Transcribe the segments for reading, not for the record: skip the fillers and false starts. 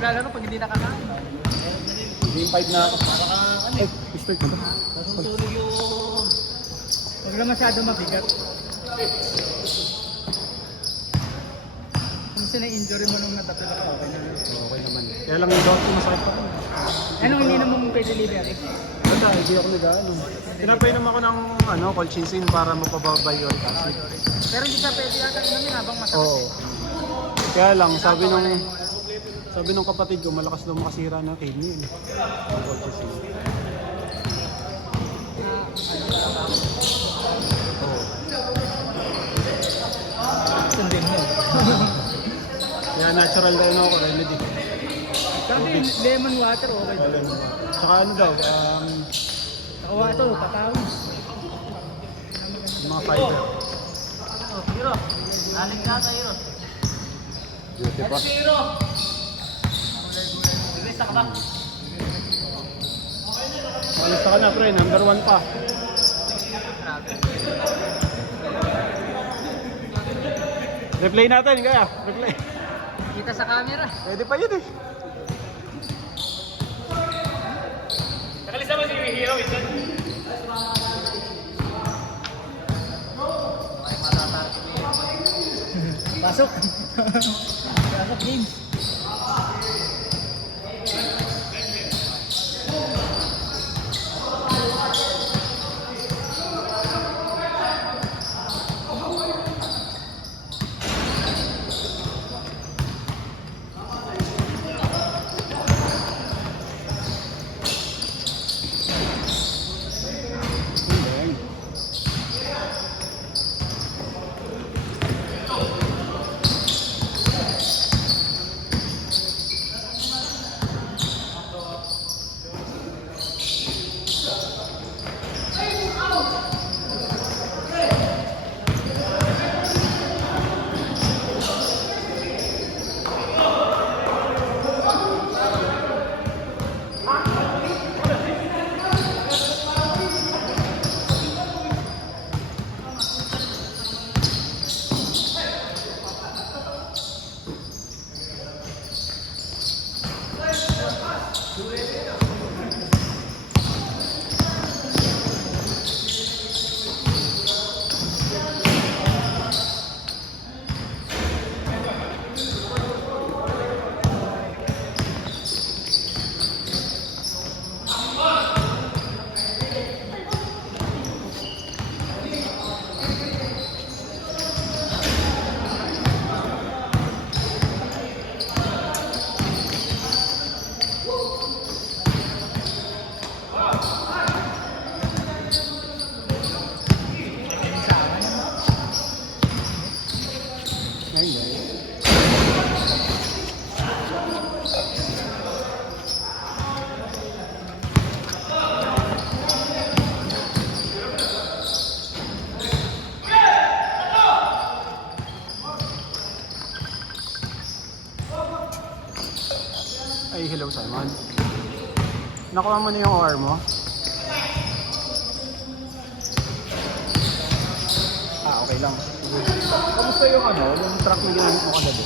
naglalaro pag hindi nakakain. Game 5 na ako. Eh, start ko ba? Tutulog yung... Huwag lang masyado mabigat. Kung sina-injury mo nung natatulog ka, okay naman. Okay naman. Kaya lang yung dog ko masakit pa rin. Anong hindi naman mong delivery? Wala, hindi ako nag-ano. Pinapainom ako ng colchicine para mapababa yung acid. Pero hindi ka pwede yata inumin habang masakit. Oo. Kaya lang, sabi nung kapatid ko, malakas daw makasira ng kidney. Ang colchicine. Oo. Sundin mo. Kaya natural daw na ako, remedy. Sabi lemon water, okay daw. Tsaka ano daw, Nakawa ito, tatawis. yung mga fiber. Oh, Hiro. Aling ka sa Hiro. Beauty pa. Hiro! Release ka ba? Alis ka na, pre. Number 1 pa. Replay natin, kaya. Replay. Kita sa camera. Pwede pa yun eh. Nakalis naman si Hiro, ito. Pasok. Pasok, game. Ay, hello Simon. Nakuha mo na yung OR mo? Okay lang. Kamusta yung yung truck na ginamit mo kagabi?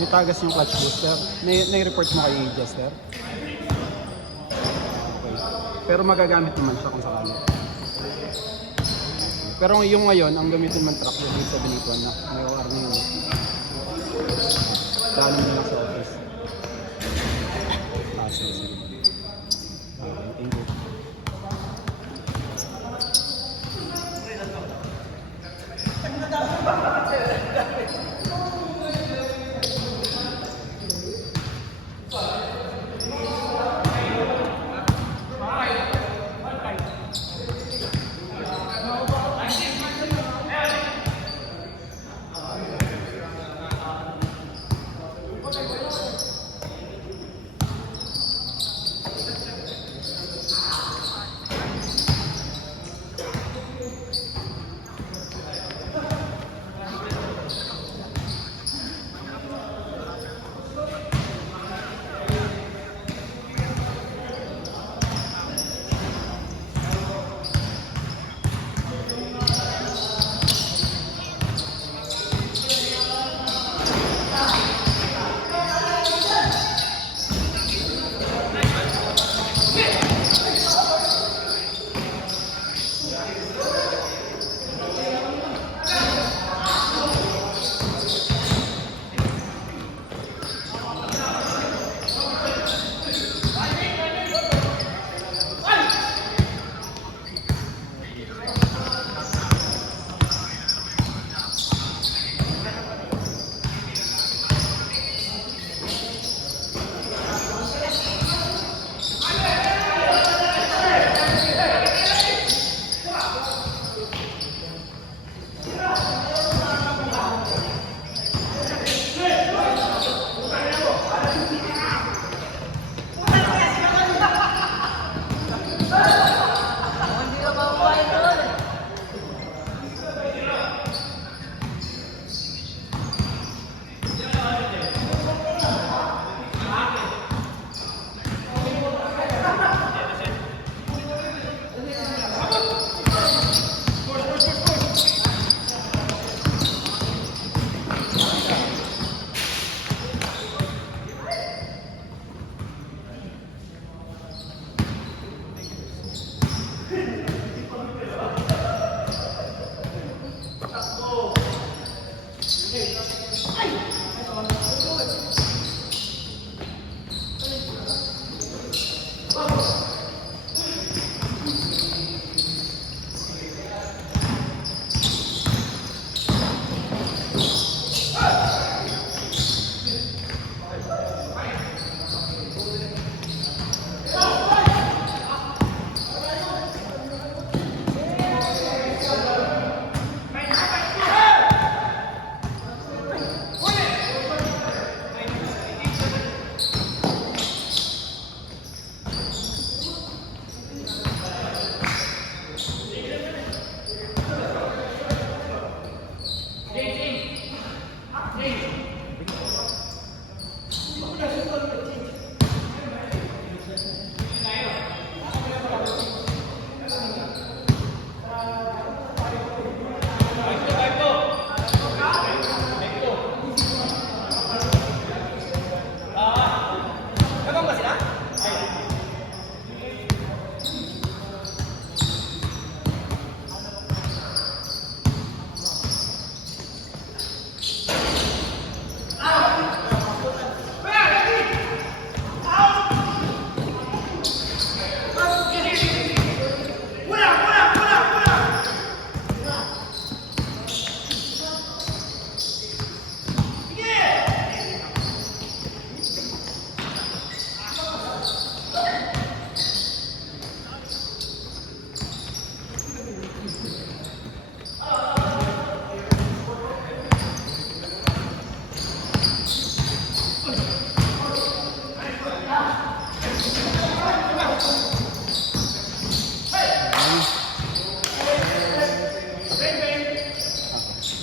May tagas yung clutch booster. Nai-report mo kay Jester? Okay. Pero magagamit naman siya kung sakali. Pero yung ngayon, ang gamitin man truck yung sa Benito na may OR na yun. Daanan mo lang sa office. Sige. Okay, thank you.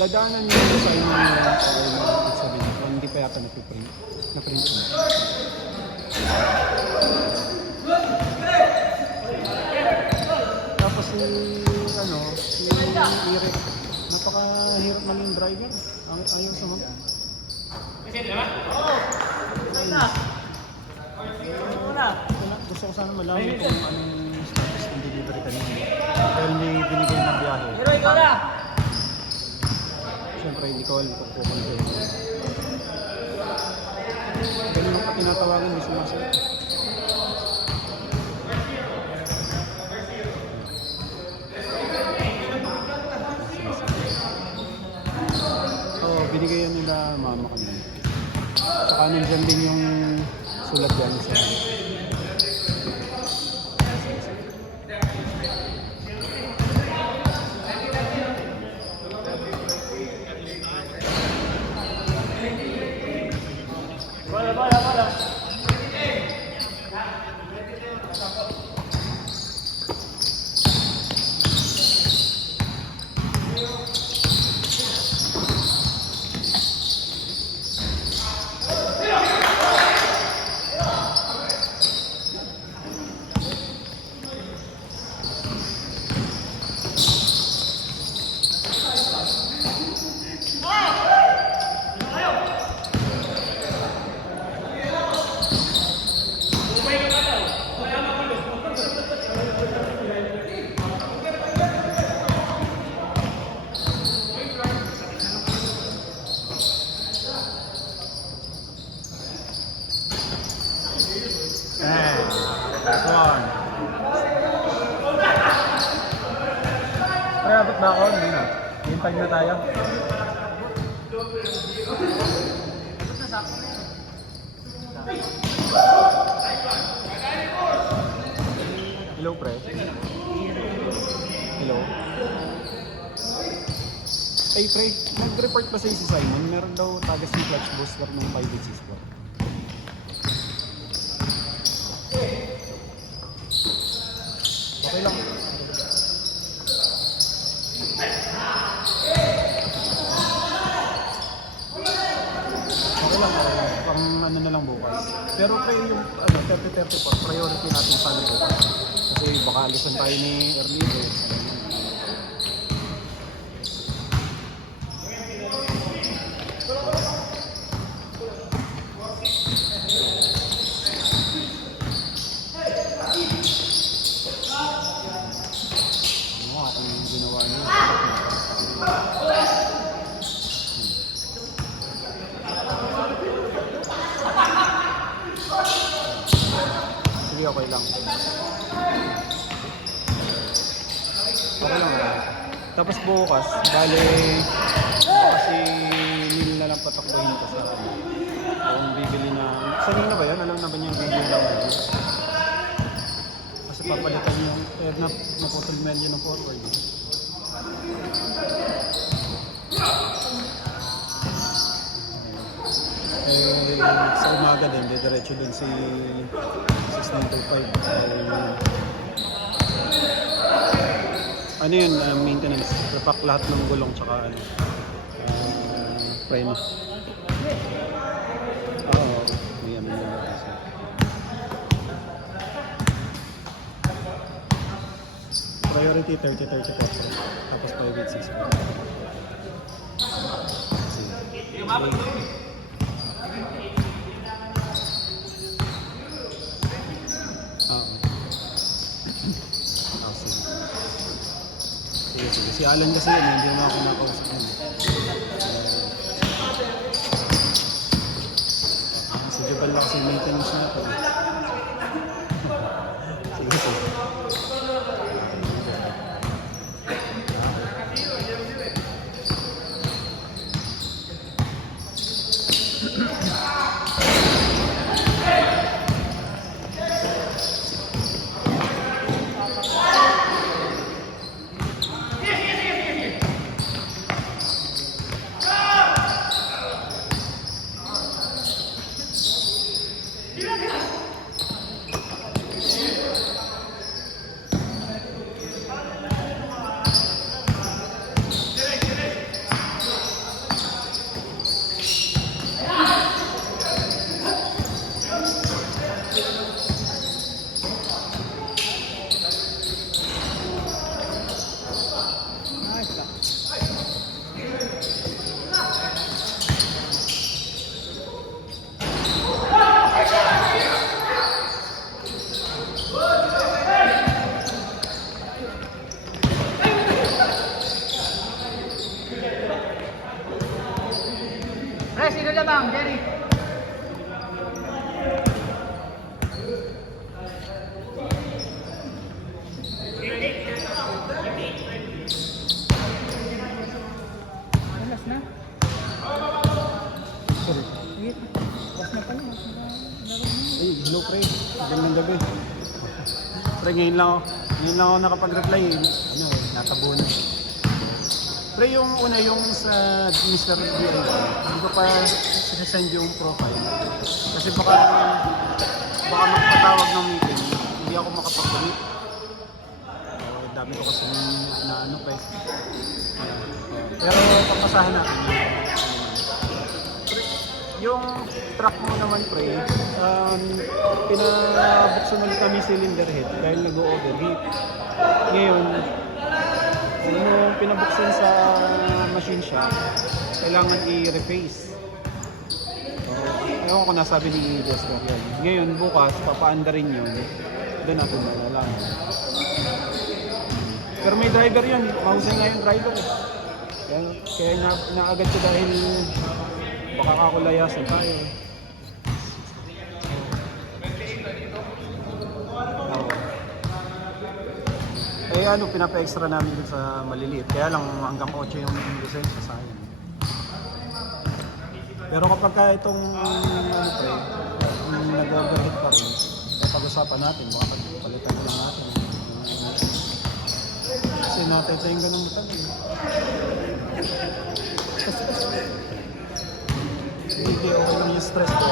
Dadaanan niyo yung sign mo yung sabihin ko. Hindi pa yata napiprint. Na-print mo. Tapos si Eric, napakahirap man yung driver. Ayaw sa mga. Gusto ko sana malaman kung anong status ng delivery kanina. Dahil may binigay na biyahe. Siyempre, hindi ko alam kung kukunin. Ganun ang tinatawagan, may sumasagot. Oo, binigay nila mama kanina. Tsaka nandyan din yung sulat dyan sa abot ba ako? Hindi na. Hintay na tayo. Hello, pre. Hello. Hey, pre. Nag-report ba sa'yo si Simon? Meron daw tagas yung clutch booster ng 5864. Okay lang. Pang ano na lang bukas. Pero kayo yung 30-30 pa, priority natin sana bukas. Kasi baka alisan tayo ni Erlito. Ano ang ginawa niya? Sige, okay lang. Okay lang. Tapos bukas, bale, kasi Neil na lang patakbuhin ko sa kung bibili na. Sanina ba yan? Alam na ba niya yung bibili lang? Kasi papalitan niya naputol medyo ng forward. Sa umaga din, diretso din si 6925. Ano yun, maintenance. Repack lahat ng gulong tsaka frame. Oo, may ano yun. Priority 30-34. Tapos 5864. Sige. Si Alan kasi yun, hindi na ako nakausap yun. Si Jubal lang kasi maintenance na ito. Sige. lang, Jerry. Alas na. Sorry. Wait. Alas na pala. Ay, hello pre. Magandang gabi. Pre, ngayon lang ako nakapag-reply. Ano eh, natabo na. Pre, yung una, yung sa Mr. DIY, hindi ko pa send yung profile. Kasi baka magpatawag ng meeting, hindi ako makapag-commit. Dami ko kasi na ano pa eh. Pero papasahan natin. Yung truck mo naman pre, pinabuksan ulit kami cylinder head dahil nag-overheat. Ngayon, pinabuksan sa machine shop, kailangan i-reface. So, ewan ko nasabi ni Jester yan. Ngayon, bukas, papaanda rin yun. Doon natin malalaman. Pero may driver yun, mahusay nga yung driver eh. Kaya naagad ko dahil baka kakulayasan tayo. Eh ano, pinapa-extra namin dun sa maliliit. Kaya lang hanggang 8 yung lisensya sa akin. Pero kapag ka itong ano pre, nag-overheat pa rin, pag-usapan natin, baka palitan lang natin. Kasi nateteng ka ng mata eh. Hindi okay lang yung stress ko.